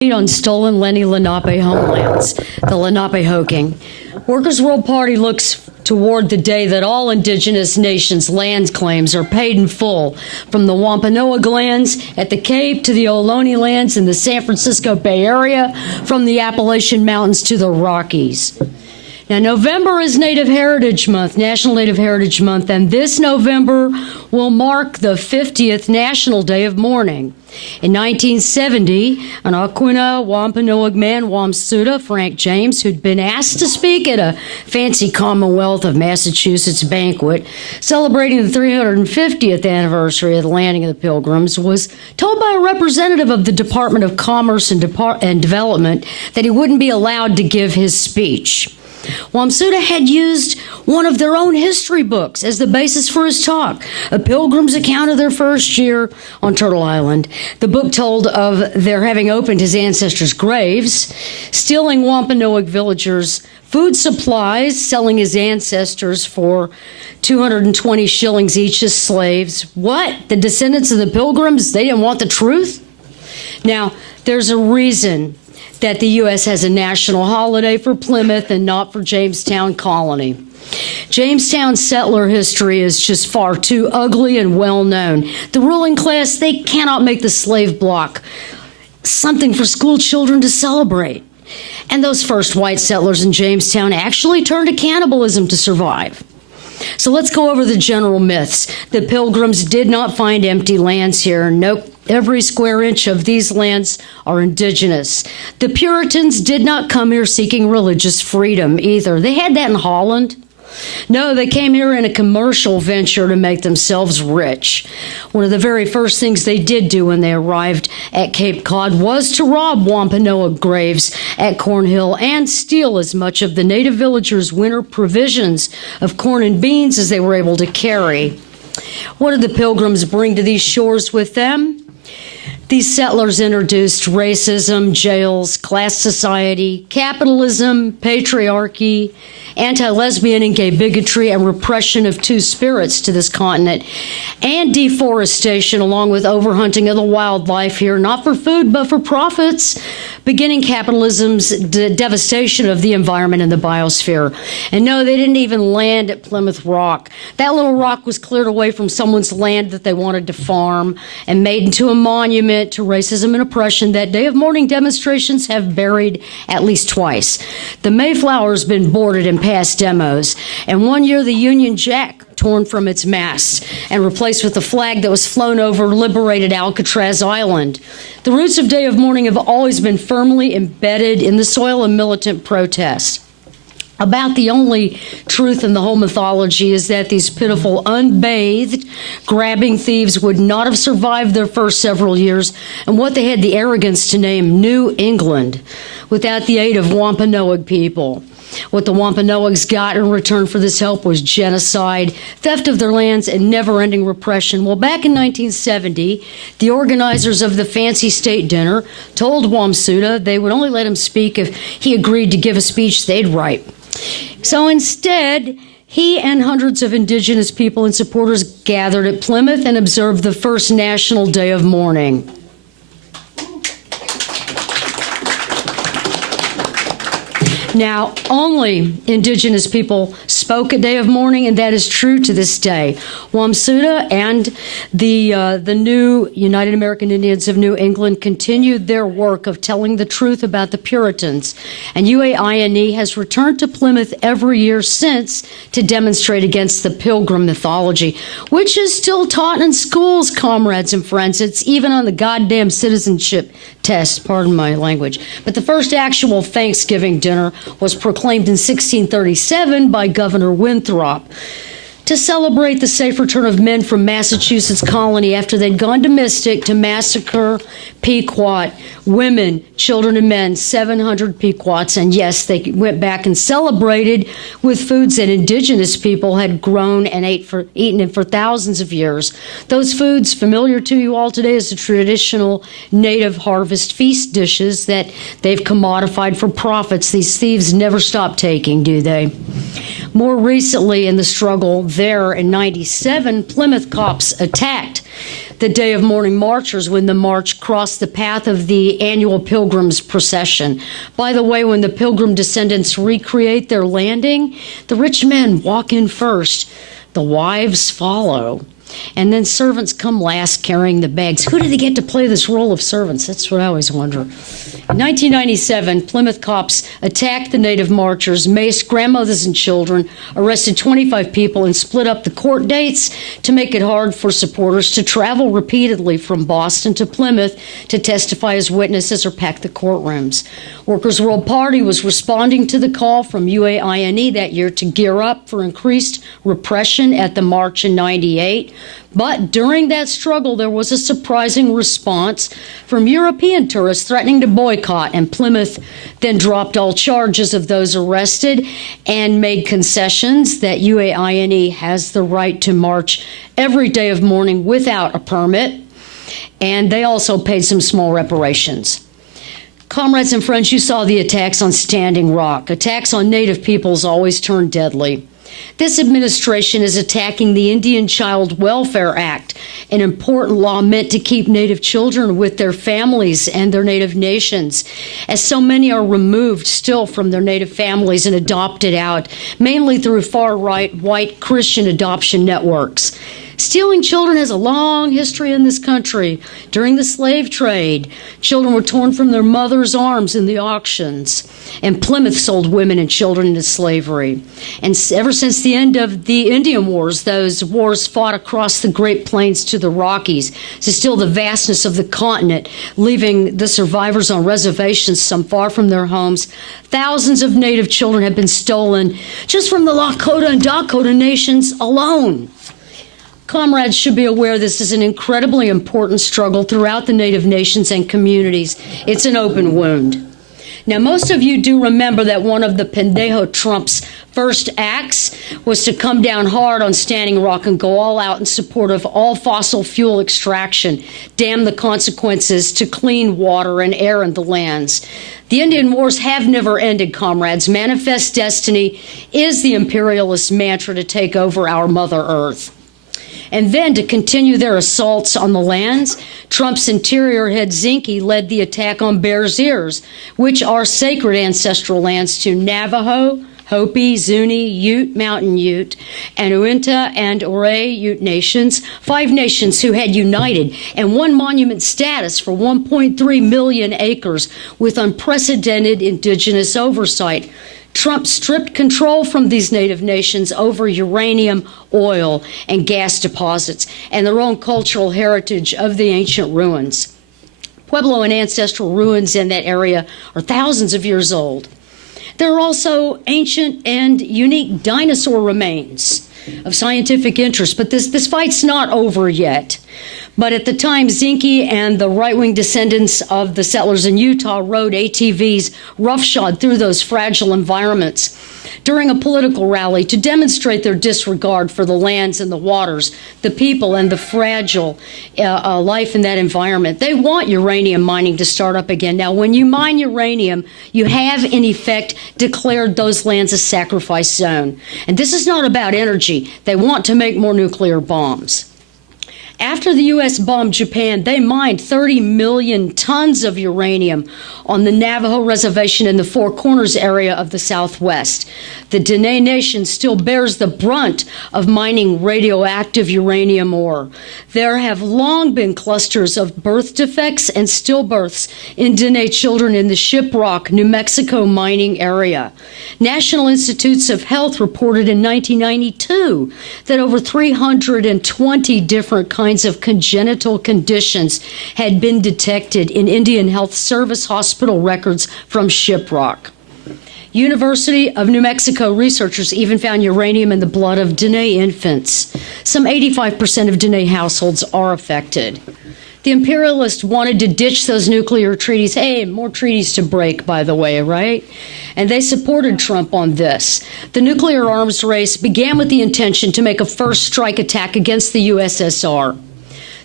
on stolen Lenni Lenape homelands, the Lenape-Hoking. Workers' World Party looks toward the day that all indigenous nations' land claims are paid in full, from the Wampanoag lands at the Cape to the Ohlone lands in the San Francisco Bay Area, from the Appalachian Mountains to the Rockies. Now, November is Native Heritage Month, National Native Heritage Month, and this November will mark the 50th National Day of Mourning. In 1970, an Aquinnah Wampanoag man, Wamsuta Frank James, who'd been asked to speak at a fancy Commonwealth of Massachusetts banquet celebrating the 350th anniversary of the landing of the Pilgrims, was told by a representative of the Department of Commerce and Development that he wouldn't be allowed to give his speech. Wamsuta had used one of their own history books as the basis for his talk, a pilgrim's account of their first year on Turtle Island. The book told of their having opened his ancestors' graves, stealing Wampanoag villagers' food supplies, selling his ancestors for 220 shillings each as slaves. What? The descendants of the Pilgrims, they didn't want the truth? Now, there's a reason that the U.S. has a national holiday for Plymouth and not for Jamestown Colony. Jamestown settler history is just far too ugly and well known. The ruling class, they cannot make the slave block something for school children to celebrate. And those first white settlers in Jamestown actually turned to cannibalism to survive. So let's go over the general myths. The Pilgrims did not find empty lands here. Nope. Every square inch of these lands are indigenous. The Puritans did not come here seeking religious freedom either. They had that in Holland. No, they came here in a commercial venture to make themselves rich. One of the very first things they did do when they arrived at Cape Cod was to rob Wampanoag graves at Cornhill and steal as much of the native villagers' winter provisions of corn and beans as they were able to carry. What did the Pilgrims bring to these shores with them? These settlers introduced racism, jails, class society, capitalism, patriarchy, anti-lesbian and gay bigotry, and repression of two spirits to this continent, and deforestation, along with overhunting of the wildlife here, not for food, but for profits, beginning capitalism's devastation of the environment and the biosphere. And no, they didn't even land at Plymouth Rock. That little rock was cleared away from someone's land that they wanted to farm and made into a monument to racism and oppression that Day of Mourning demonstrations have buried at least twice. The Mayflower's been boarded in past demos, and one year the Union Jack torn from its mast and replaced with a flag that was flown over liberated Alcatraz Island. The roots of Day of Mourning have always been firmly embedded in the soil of militant protest. About the only truth in the whole mythology is that these pitiful, unbathed, grabbing thieves would not have survived their first several years and what they had the arrogance to name New England without the aid of Wampanoag people. What the Wampanoags got in return for this help was genocide, theft of their lands, and never-ending repression. Well, back in 1970, the organizers of the fancy state dinner told Wamsuta they would only let him speak if he agreed to give a speech they'd write. So instead, he and hundreds of indigenous people and supporters gathered at Plymouth and observed the first National Day of Mourning. Now, only indigenous people spoke at Day of Mourning, and that is true to this day. Wamsuta and the new United American Indians of New England continued their work of telling the truth about the Puritans, and UAINE has returned to Plymouth every year since to demonstrate against the Pilgrim mythology, which is still taught in schools, comrades and friends. It's even on the goddamn citizenship test, pardon my language. But the first actual Thanksgiving dinner was proclaimed in 1637 by Governor Winthrop to celebrate the safe return of men from Massachusetts colony after they'd gone to Mystic to massacre Pequot, women, children, and men, 700 Pequots. And yes, they went back and celebrated with foods that indigenous people had grown and eaten for thousands of years. Those foods, familiar to you all today, as the traditional native harvest feast dishes that they've commodified for profits. These thieves never stop taking, do they? More recently in the struggle there in 97, Plymouth cops attacked the day of mourning marchers when the march crossed the path of the annual Pilgrims procession. By the way, when the Pilgrim descendants recreate their landing, the rich men walk in first, the wives follow, and then servants come last carrying the bags. Who did they get to play this role of servants? That's what I always wonder. In 1997, Plymouth cops attacked the native marchers, maced grandmothers and children, arrested 25 people, and split up the court dates to make it hard for supporters to travel repeatedly from Boston to Plymouth to testify as witnesses or pack the courtrooms. Workers' World Party was responding to the call from UAINE that year to gear up for increased repression at the march in '98. But during that struggle, there was a surprising response from European tourists threatening to boycott, and Plymouth then dropped all charges of those arrested and made concessions that UAINE has the right to march every day of mourning without a permit, and they also paid some small reparations. Comrades and friends, you saw the attacks on Standing Rock. Attacks on Native peoples always turn deadly. This administration is attacking the Indian Child Welfare Act, an important law meant to keep Native children with their families and their Native nations, as so many are removed still from their Native families and adopted out, mainly through far-right white Christian adoption networks. Stealing children has a long history in this country. During the slave trade, children were torn from their mothers' arms in the auctions, and Plymouth sold women and children into slavery. And ever since the end of the Indian Wars, those wars fought across the Great Plains to the Rockies to still the vastness of the continent, leaving the survivors on reservations some far from their homes. Thousands of Native children have been stolen just from the Lakota and Dakota nations alone. Comrades should be aware this is an incredibly important struggle throughout the Native nations and communities. It's an open wound. Now, most of you do remember that one of the Pendejo Trump's first acts was to come down hard on Standing Rock and go all out in support of all fossil fuel extraction, damn the consequences to clean water and air in the lands. The Indian Wars have never ended, comrades. Manifest destiny is the imperialist mantra to take over our Mother Earth. And then to continue their assaults on the lands, Trump's interior head Zinke led the attack on Bears Ears, which are sacred ancestral lands to Navajo, Hopi, Zuni, Ute, Mountain Ute, and Uinta and Ouray Ute nations, 5 nations who had united and won monument status for 1.3 million acres with unprecedented indigenous oversight. Trump stripped control from these Native nations over uranium, oil, and gas deposits and their own cultural heritage of the ancient ruins. Pueblo and ancestral ruins in that area are thousands of years old. There are also ancient and unique dinosaur remains of scientific interest, but this fight's not over yet. But at the time, Zinke and the right-wing descendants of the settlers in Utah rode ATVs roughshod through those fragile environments during a political rally to demonstrate their disregard for the lands and the waters, the people, and the fragile life in that environment. They want uranium mining to start up again. Now, when you mine uranium, you have, in effect, declared those lands a sacrifice zone. And this is not about energy. They want to make more nuclear bombs. After the U.S. bombed Japan, they mined 30 million tons of uranium on the Navajo Reservation in the Four Corners area of the Southwest. The Dene Nation still bears the brunt of mining radioactive uranium ore. There have long been clusters of birth defects and stillbirths in Dene children in the Shiprock, New Mexico mining area. National Institutes of Health reported in 1992 that over 320 different kinds of congenital conditions had been detected in Indian Health Service hospital records from Shiprock. University of New Mexico researchers even found uranium in the blood of Dene infants. Some 85% of Dene households are affected. The imperialists wanted to ditch those nuclear treaties. Hey, more treaties to break, by the way, right? And they supported Trump on this. The nuclear arms race began with the intention to make a first strike attack against the USSR.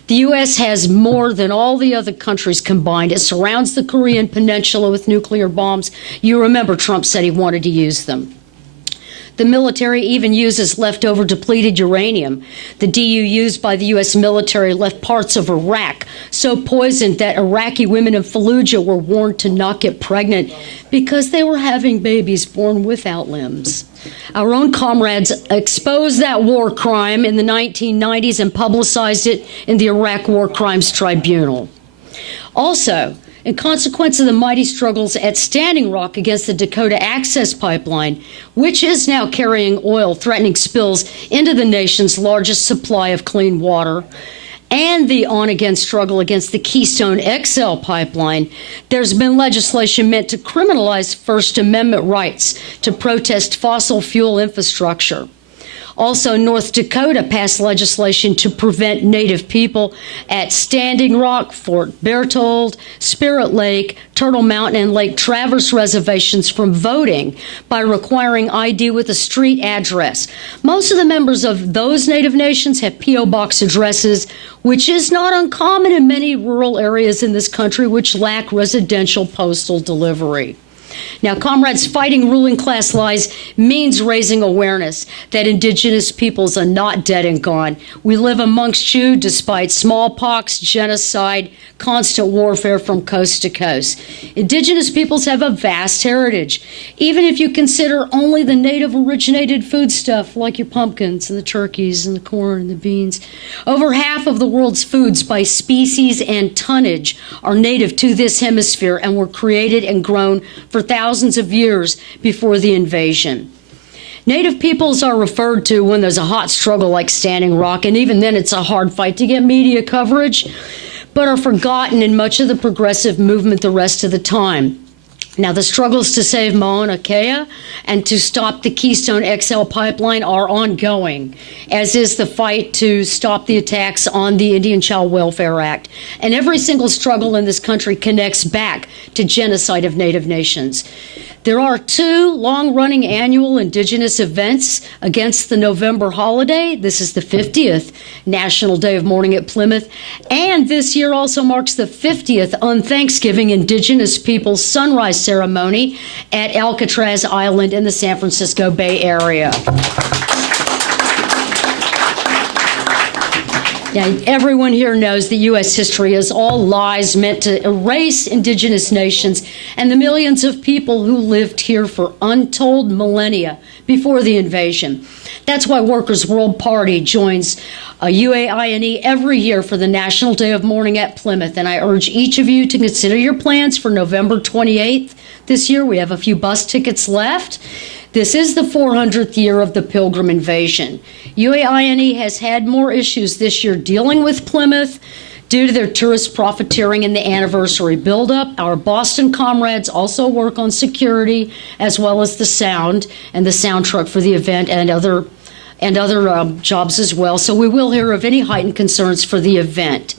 The U.S. has more than all the other countries combined. It surrounds the Korean Peninsula with nuclear bombs. You remember Trump said he wanted to use them. The military even uses leftover depleted uranium. The DU used by the U.S. military left parts of Iraq so poisoned that Iraqi women in Fallujah were warned to not get pregnant because they were having babies born without limbs. Our own comrades exposed that war crime in the 1990s and publicized it in the Iraq War Crimes Tribunal. Also, in consequence of the mighty struggles at Standing Rock against the Dakota Access Pipeline, which is now carrying oil threatening spills into the nation's largest supply of clean water, and the on-again struggle against the Keystone XL pipeline, there's been legislation meant to criminalize First Amendment rights to protest fossil fuel infrastructure. Also, North Dakota passed legislation to prevent Native people at Standing Rock, Fort Berthold, Spirit Lake, Turtle Mountain, and Lake Traverse reservations from voting by requiring ID with a street address. Most of the members of those Native nations have P.O. Box addresses, which is not uncommon in many rural areas in this country which lack residential postal delivery. Now, comrades, fighting ruling class lies means raising awareness that indigenous peoples are not dead and gone. We live amongst you despite smallpox, genocide, constant warfare from coast to coast. Indigenous peoples have a vast heritage, even if you consider only the native originated foodstuff like your pumpkins and the turkeys and the corn and the beans. Over half of the world's foods by species and tonnage are native to this hemisphere and were created and grown for thousands of years before the invasion. Native peoples are referred to when there's a hot struggle like Standing Rock, and even then it's a hard fight to get media coverage, but are forgotten in much of the progressive movement the rest of the time. Now, the struggles to save Mauna Kea and to stop the Keystone XL pipeline are ongoing, as is the fight to stop the attacks on the Indian Child Welfare Act. And every single struggle in this country connects back to genocide of Native nations. There are two long-running annual Indigenous events against the November holiday. This is the 50th National Day of Mourning at Plymouth, and this year also marks the 50th on Thanksgiving Indigenous Peoples Sunrise Ceremony at Alcatraz Island in the San Francisco Bay Area. Now, everyone here knows that U.S. history is all lies meant to erase indigenous nations and the millions of people who lived here for untold millennia before the invasion. That's why Workers' World Party joins UAINE every year for the National Day of Mourning at Plymouth, and I urge each of you to consider your plans for November 28th. This year, we have a few bus tickets left. This is the 400th year of the Pilgrim invasion. UAINE has had more issues this year dealing with Plymouth due to their tourist profiteering in the anniversary buildup. Our Boston comrades also work on security as well as the sound and the sound truck for the event and other jobs as well. So we will hear of any heightened concerns for the event.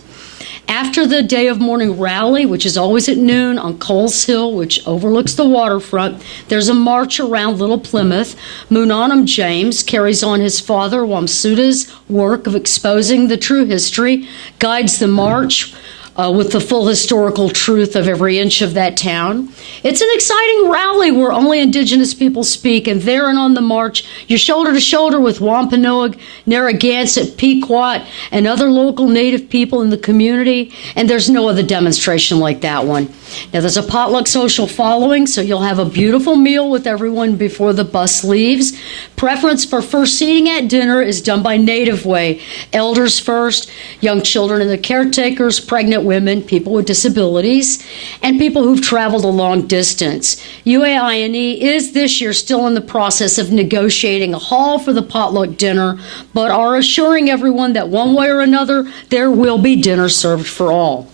After the Day of Mourning rally, which is always at noon on Coles Hill, which overlooks the waterfront, there's a march around Little Plymouth. Moonanum James carries on his father Wamsuda's work of exposing the true history, guides the march with the full historical truth of every inch of that town. It's an exciting rally where only Indigenous people speak, and there and on the march, you're shoulder to shoulder with Wampanoag, Narragansett, Pequot, and other local Native people in the community, and there's no other demonstration like that one. Now, there's a potluck social following, so you'll have a beautiful meal with everyone before the bus leaves. Preference for first seating at dinner is done by Native way. Elders first, young children and their caretakers, pregnant women, people with disabilities, and people who've traveled a long distance. UAINE is this year still in the process of negotiating a hall for the potluck dinner, but are assuring everyone that one way or another, there will be dinner served for all.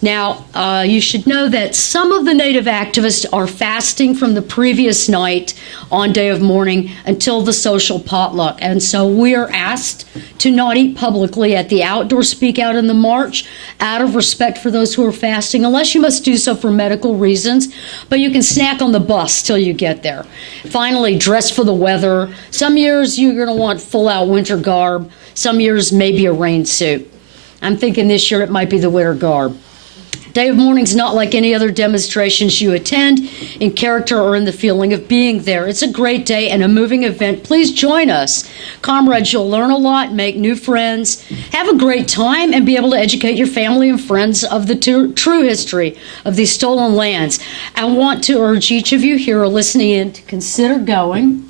Now, you should know that some of the Native activists are fasting from the previous night on Day of Mourning until the social potluck. And so we are asked to not eat publicly at the outdoor speak out in the march out of respect for those who are fasting, unless you must do so for medical reasons. But you can snack on the bus till you get there. Finally, dress for the weather. Some years you're going to want full-out winter garb. Some years maybe a rain suit. I'm thinking this year it might be the winter garb. Day of Mourning's not like any other demonstrations you attend in character or in the feeling of being there. It's a great day and a moving event. Please join us. Comrades, you'll learn a lot, make new friends, have a great time, and be able to educate your family and friends of the true history of these stolen lands. I want to urge each of you here listening in to consider going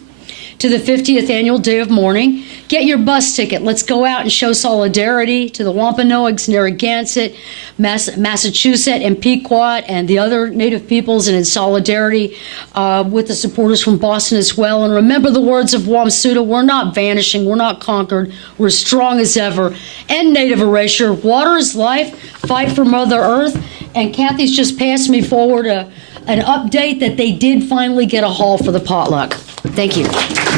to the 50th Annual Day of Mourning. Get your bus ticket. Let's go out and show solidarity to the Wampanoags, Narragansett, Massachusetts, and Pequot, and the other Native peoples, and in solidarity with the supporters from Boston as well. And remember the words of Wamsuta, we're not vanishing, we're not conquered, we're strong as ever. End Native erasure. Water is life. Fight for Mother Earth. And Kathy's just passed me forward an update that they did finally get a hall for the potluck. Thank you.